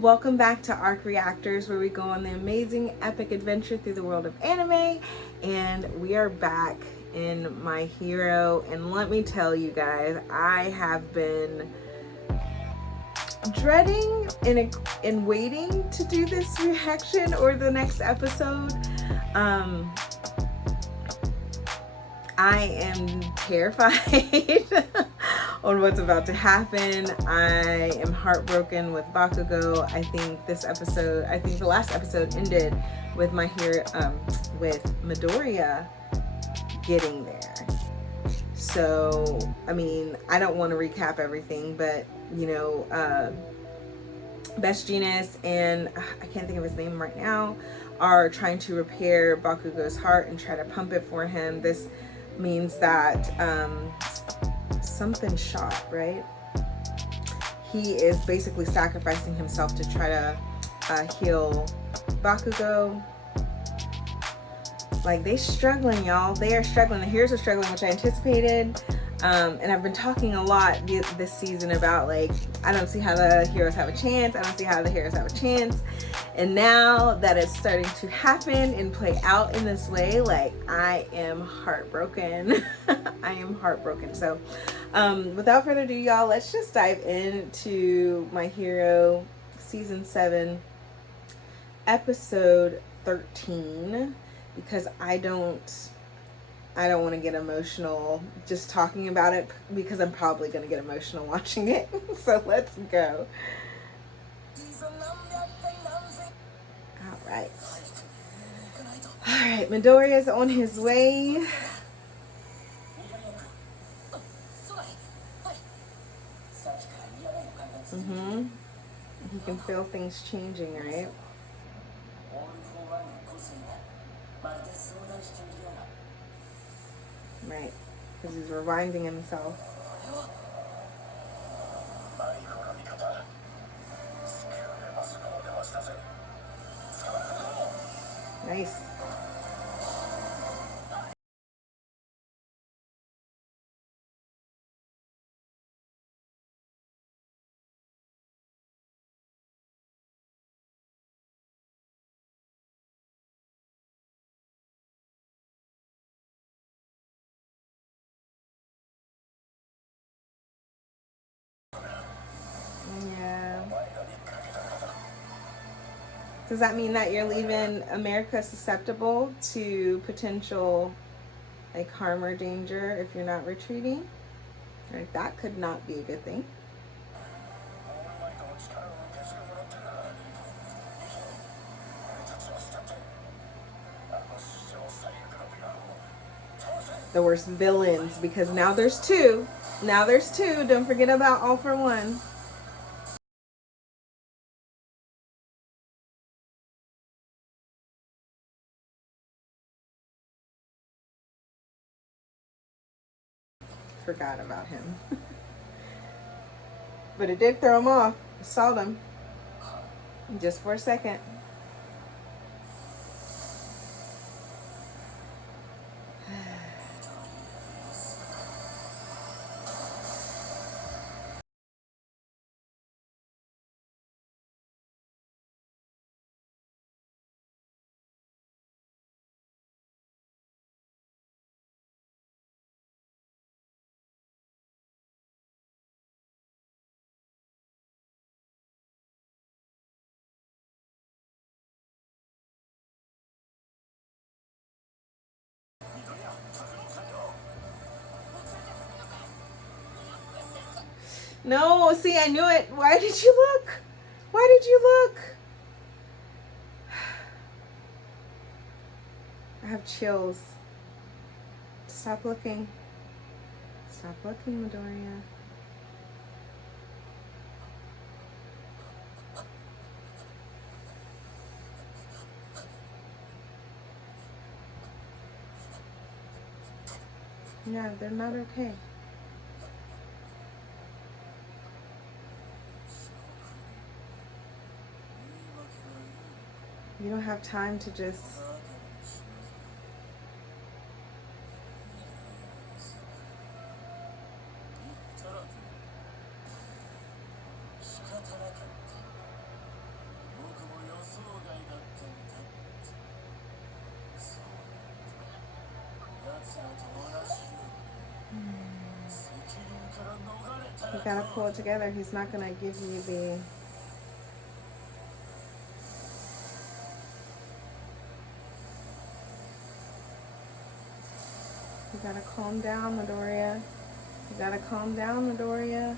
welcome back to A.R.C Reactors, where we go on the amazing epic adventure through the world of anime. And we are back in My Hero, and let me tell you guys, I have been dreading and waiting to do this reaction or the next episode. I am terrified on what's about to happen. I am heartbroken with Bakugo. I think the last episode ended with with Midoriya getting there. So, I mean, I don't want to recap everything, but Best Genius and I can't think of his name right now are trying to repair Bakugo's heart and try to pump it for him. This means that something shot, right? He is basically sacrificing himself to try to heal Bakugo. Like, they're struggling, y'all. They are struggling. The heroes are struggling, which I anticipated. And I've been talking a lot this season about, like, I don't see how the heroes have a chance. I don't see how the heroes have a chance. And now that it's starting to happen and play out in this way, like, I am heartbroken. I am heartbroken. So, without further ado, y'all, let's just dive into My Hero Season 7, Episode 13, because I don't want to get emotional just talking about it, because I'm probably going to get emotional watching it. So let's go. Alright, Midoriya's on his way. He can feel things changing, right? Right, because he's rewinding himself. Nice. Yeah. Does that mean that you're leaving America susceptible to potential, like, harm or danger if you're not retreating? Like, that could not be a good thing. The worst villains, because now there's two. Now there's two. Don't forget about All for One. Forgot about him. But it did throw him off. It stalled him. Just for a second. No, see, I knew it. Why did you look? Why did you look? I have chills. Stop looking. Stop looking, Midoriya. Yeah, they're not okay. You don't have time to just... You gotta pull it together. He's not gonna give you the... You gotta calm down, Midoriya. You gotta calm down, Midoriya.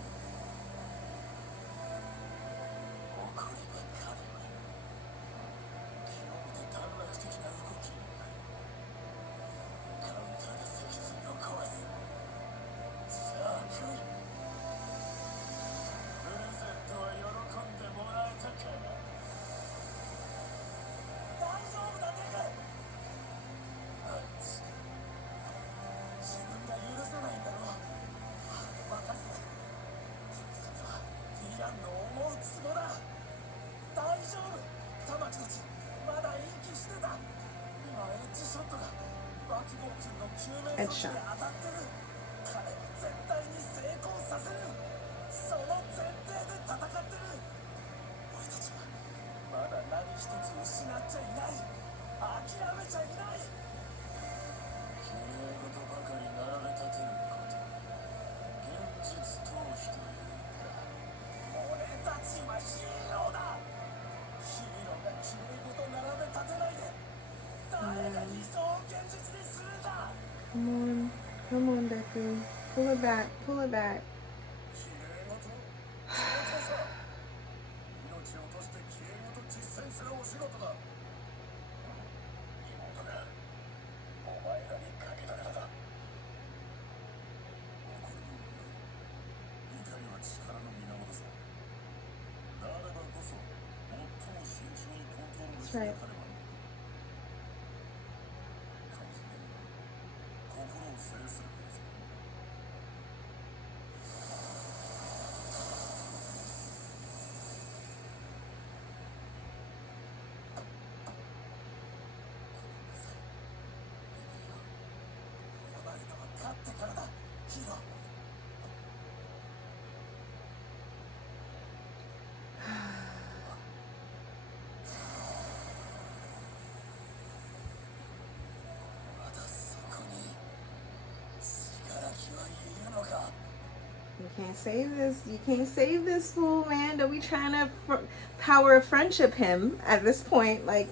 Headshot. Come on, Deku. Pull it back. Pull it back. That's right. You can't save this. You can't save this fool, man. Don't be trying to power of friendship him at this point. Like,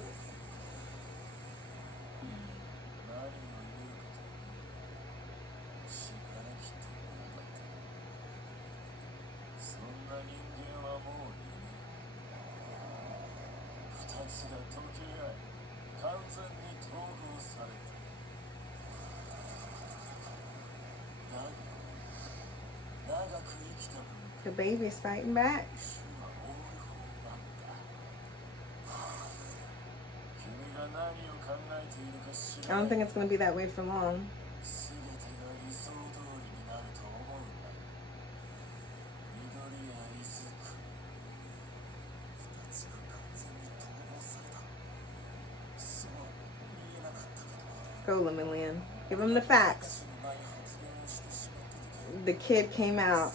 the baby's fighting back. I don't think it's going to be that way for long. Go, Lemillion. Give him the facts. The kid came out.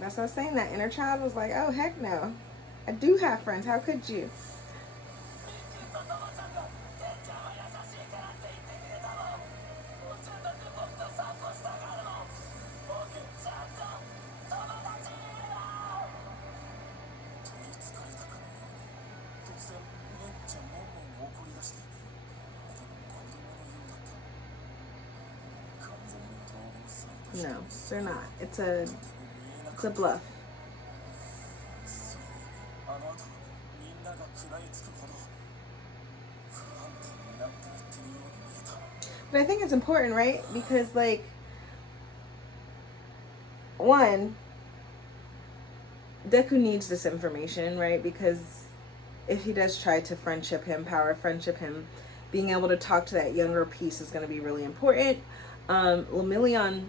That's what I was saying. That inner child was like, oh, heck no. I do have friends. How could you? No, they're not. It's a bluff. But I think it's important, right? Because, like, one, Deku needs this information, right? Because if he does try to friendship him, power friendship him, being able to talk to that younger piece is going to be really important. Lemillion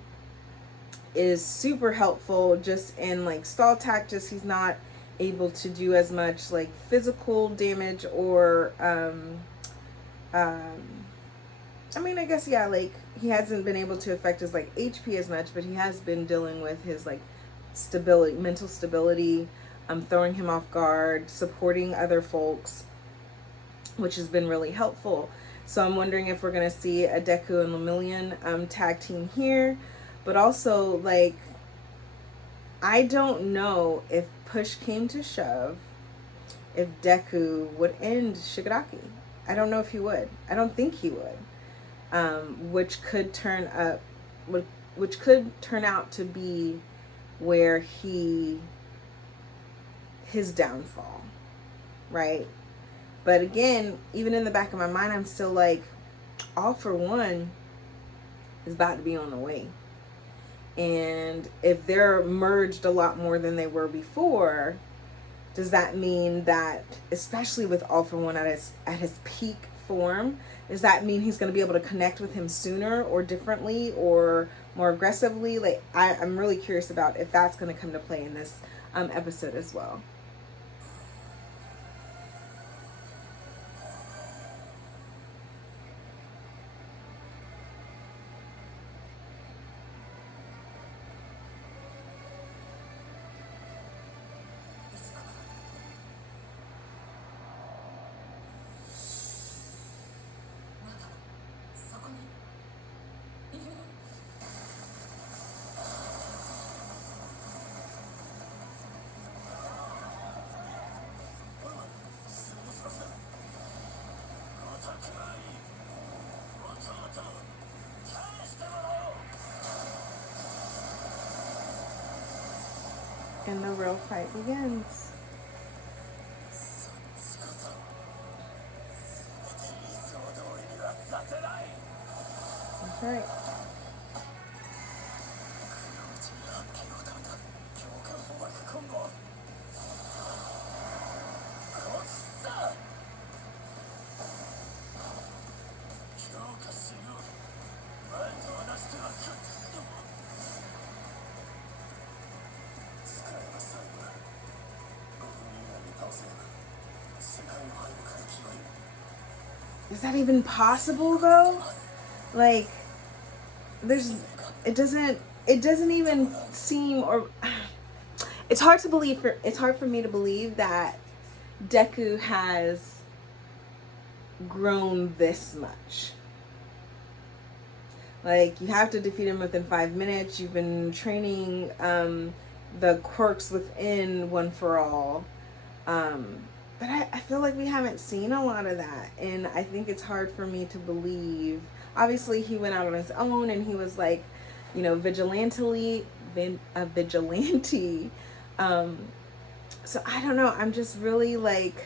is super helpful just in like stall tactics. He's not able to do as much like physical damage or I mean, I guess, yeah, like he hasn't been able to affect his like HP as much, but he has been dealing with his like stability, mental stability, throwing him off guard, supporting other folks. which has been really helpful. So I'm wondering if we're going to see a Deku and Lemillion tag team here. But also, like, I don't know if push came to shove, if Deku would end Shigaraki. I don't know if he would. I don't think he would. Which could turn out to be where his downfall, right? But again, even in the back of my mind, I'm still like, All for One is about to be on the way. And if they're merged a lot more than they were before, does that mean that, especially with All for One at his peak form, does that mean he's going to be able to connect with him sooner or differently or more aggressively? Like, I'm really curious about if that's going to come to play in this episode as well. And the real fight begins. That's right. Is that even possible though? Like, it doesn't even seem, or it's hard to believe it's hard for me to believe that Deku has grown this much. Like, you have to defeat him within 5 minutes. You've been training the quirks within One for All. But I feel like we haven't seen a lot of that. And I think it's hard for me to believe. Obviously, he went out on his own and he was like, you know, vigilante. So I don't know. I'm just really like,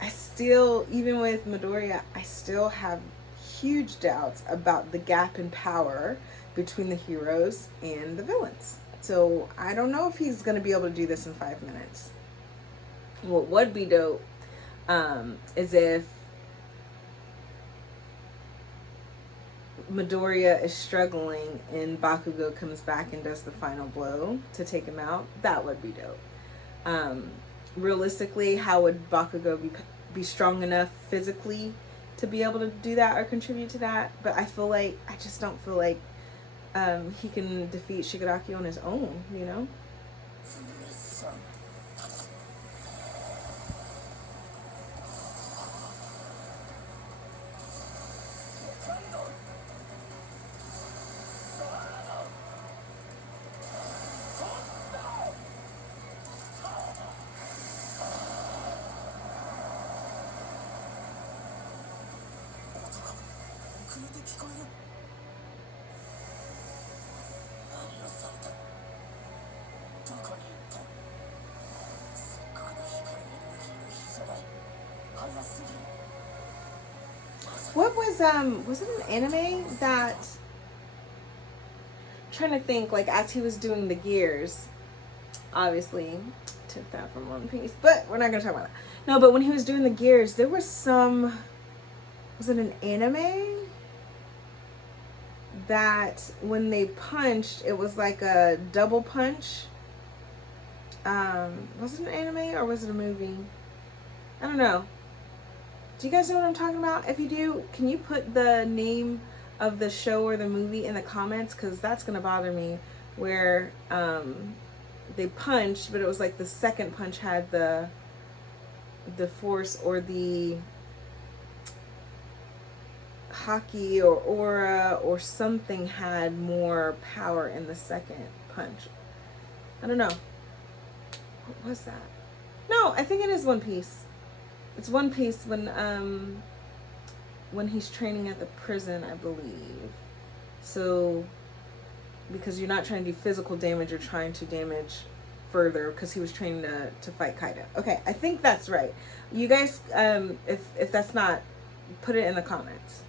I still, even with Midoriya, I still have huge doubts about the gap in power between the heroes and the villains. So I don't know if he's going to be able to do this in 5 minutes. What would be dope is if Midoriya is struggling and Bakugo comes back and does the final blow to take him out. That would be dope. Realistically, how would Bakugo be strong enough physically to be able to do that or contribute to that? But I just don't feel like he can defeat Shigaraki on his own, you know? What was it an anime that, I'm trying to think, like, as he was doing the gears, obviously took that from One Piece, but we're not gonna talk about that. No, but when he was doing the gears, there was was it an anime that when they punched, it was like a double punch? Was it an anime or was it a movie? I don't know. Do you guys know what I'm talking about? If you do, can you put the name of the show or the movie in the comments? Because that's going to bother me. Where they punched, but it was like the second punch had the the force or the hockey or aura or something had more power in the second punch. I don't know. What was that? No, I think it is One Piece. It's One Piece when he's training at the prison, I believe. So because you're not trying to do physical damage, you're trying to damage further because he was training to fight Kaido. Okay, I think that's right. You guys, if that's not, put it in the comments.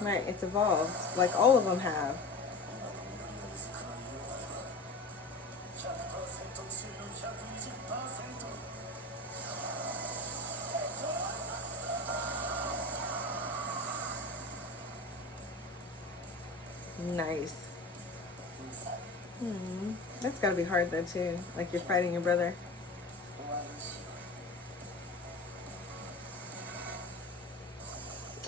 Right, it's evolved, like all of them have. Nice. That's gotta be hard though too. Like you're fighting your brother.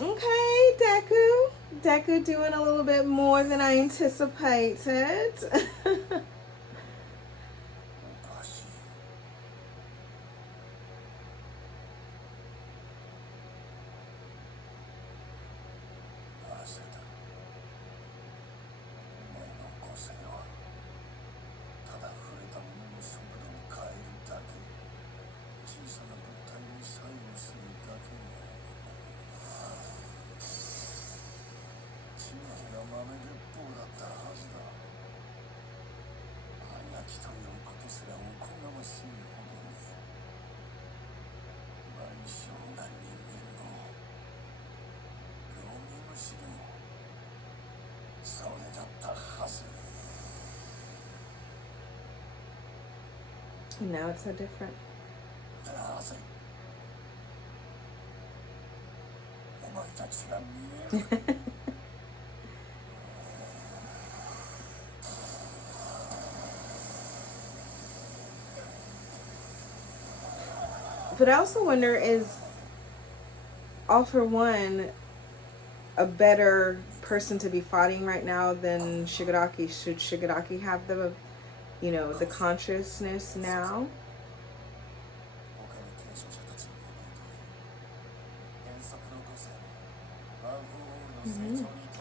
Okay, Deku. Deku doing a little bit more than I anticipated. And now it's so different. But I also wonder, is All For One a better person to be fighting right now than Shigaraki? Should Shigaraki have the, you know, the consciousness now?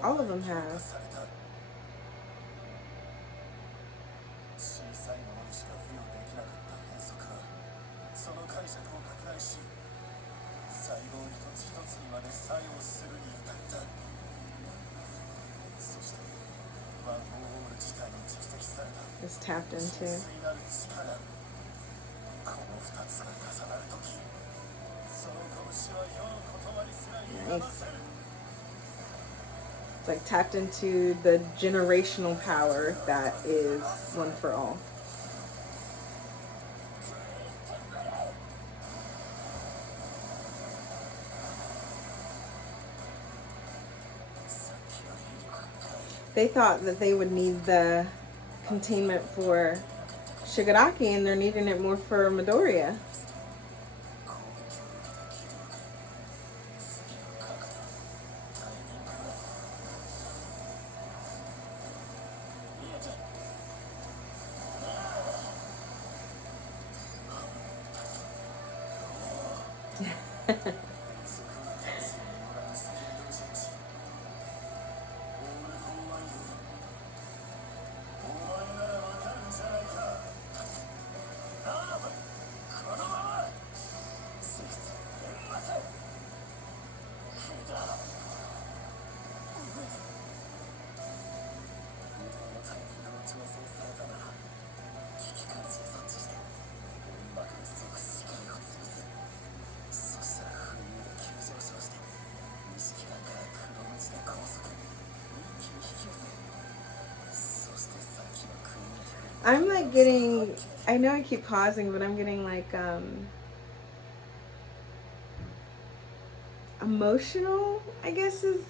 All of them have. It's tapped into. Nice. It's like tapped into the generational power that is One for All. They thought that they would need the containment for Shigaraki, and they're needing it more for Midoriya. I'm like getting, I know I keep pausing, but I'm getting like emotional, I guess, is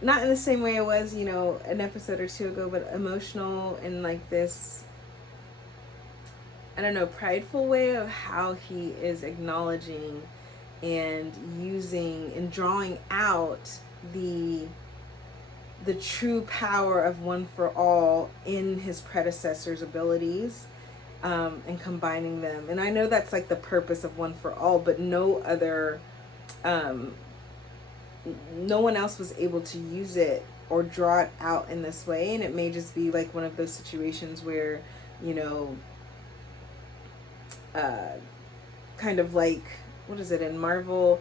not in the same way it was, you know, an episode or two ago, but emotional in like this, I don't know, prideful way of how he is acknowledging and using and drawing out the true power of One for All in his predecessor's abilities, and combining them. And I know that's like the purpose of One for All, but no one else was able to use it or draw it out in this way. And it may just be like one of those situations where, you know, kind of like, what is it in Marvel?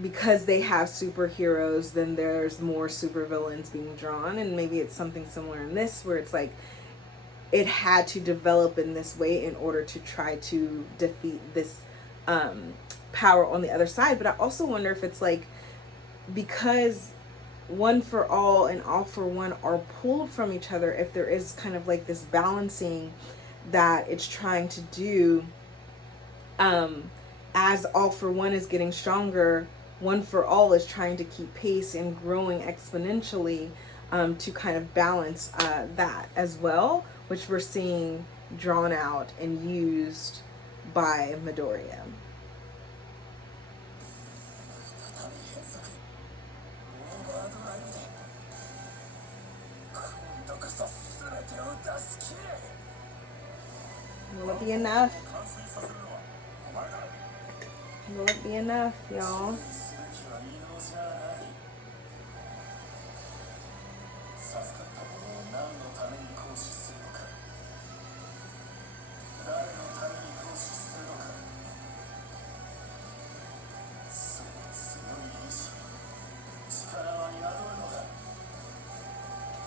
Because they have superheroes, then there's more supervillains being drawn, and maybe it's something similar in this, where it's like it had to develop in this way in order to try to defeat this power on the other side. But I also wonder if it's like, because One for All and All for One are pulled from each other, if there is kind of like this balancing that it's trying to do, as All for One is getting stronger, One for All is trying to keep pace and growing exponentially, to kind of balance that as well, which we're seeing drawn out and used by Midoriya. Will it be enough? Will it be enough, y'all?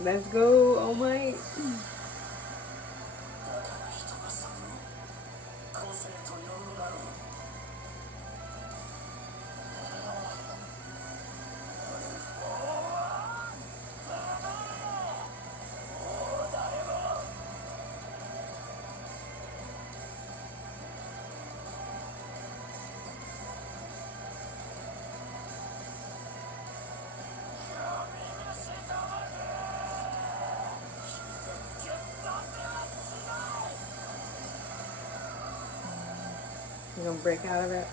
Let's go, oh my. You're gonna break out of it.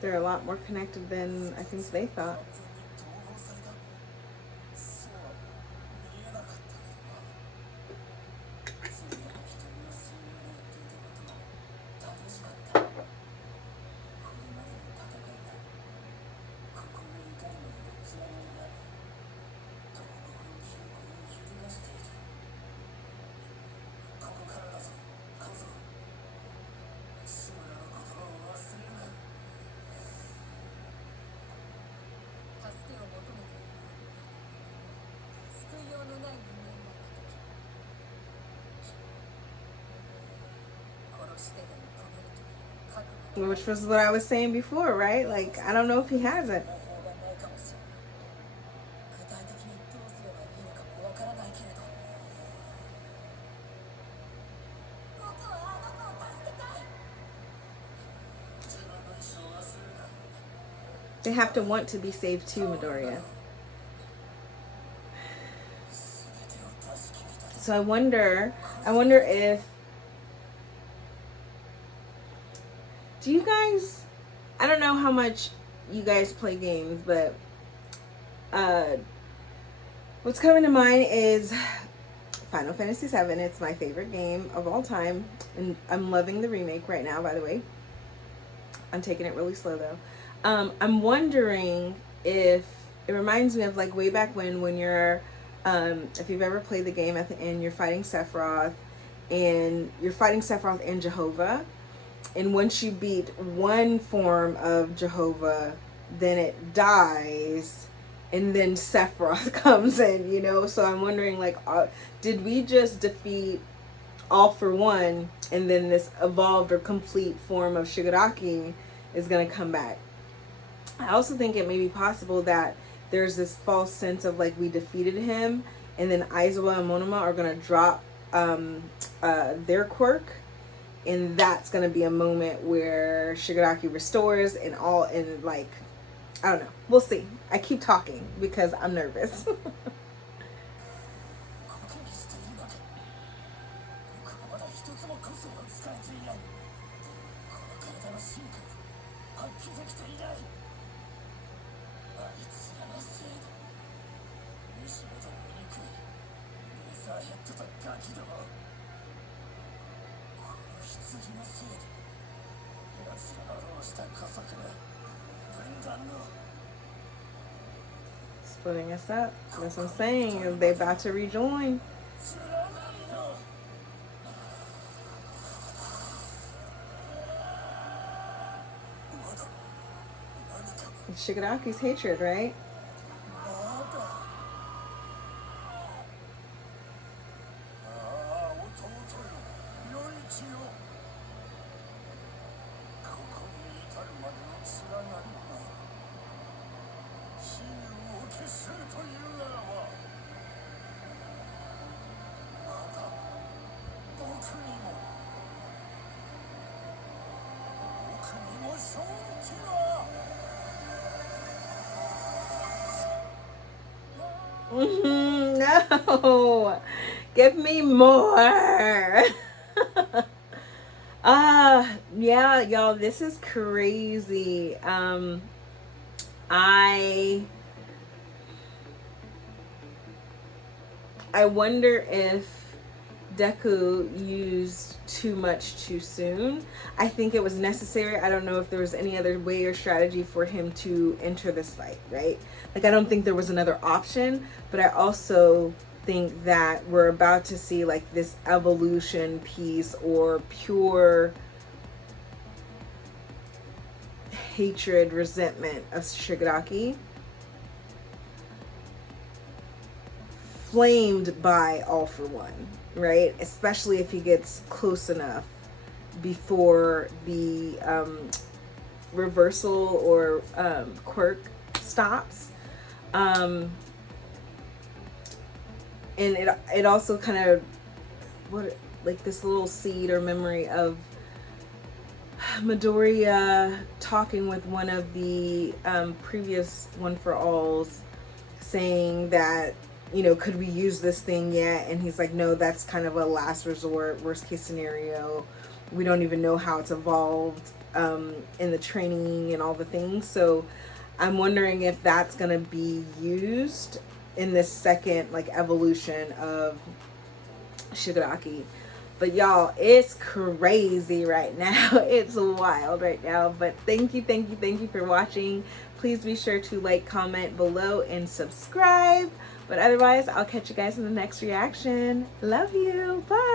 They're a lot more connected than I think they thought. Which was what I was saying before, right? Like, I don't know if he has it. They have to want to be saved too, Midoriya. So I wonder if, do you guys, I don't know how much you guys play games, but what's coming to mind is Final Fantasy VII. It's my favorite game of all time, and I'm loving the remake right now, by the way. I'm taking it really slow though. I'm wondering if it reminds me of like way back when you're If you've ever played the game, at the end you're fighting Sephiroth, and you're fighting Sephiroth and Jehovah. And once you beat one form of Jehovah, then it dies, and then Sephiroth comes in, you know? So I'm wondering, like, did we just defeat All for One, and then this evolved or complete form of Shigaraki is going to come back? I also think it may be possible that there's this false sense of, like, we defeated him, and then Aizawa and Monoma are going to drop their quirk, and that's going to be a moment where Shigaraki restores and all, and, like, I don't know. We'll see. I keep talking because I'm nervous. Splitting us up. That's what I'm saying. They about to rejoin. Shigaraki's hatred, right? No, give me more. Yeah, y'all, this is crazy. I wonder if Deku used too much too soon. I think it was necessary. I don't know if there was any other way or strategy for him to enter this fight, right? Like, I don't think there was another option, but I also think that we're about to see, like, this evolution piece or pure hatred, resentment of Shigaraki, flamed by All for One, right? Especially if he gets close enough before the reversal or quirk stops. And it also kind of, like this little seed or memory of Midoriya talking with one of the previous One for Alls, saying that, you know, could we use this thing yet? And he's like, no, that's kind of a last resort, worst case scenario. We don't even know how it's evolved in the training and all the things. So I'm wondering if that's going to be used in this second, like, evolution of Shigaraki. But y'all, it's crazy right now. It's wild right now. But thank you for watching. Please be sure to like, comment below, and subscribe. But otherwise, I'll catch you guys in the next reaction. Love you. Bye.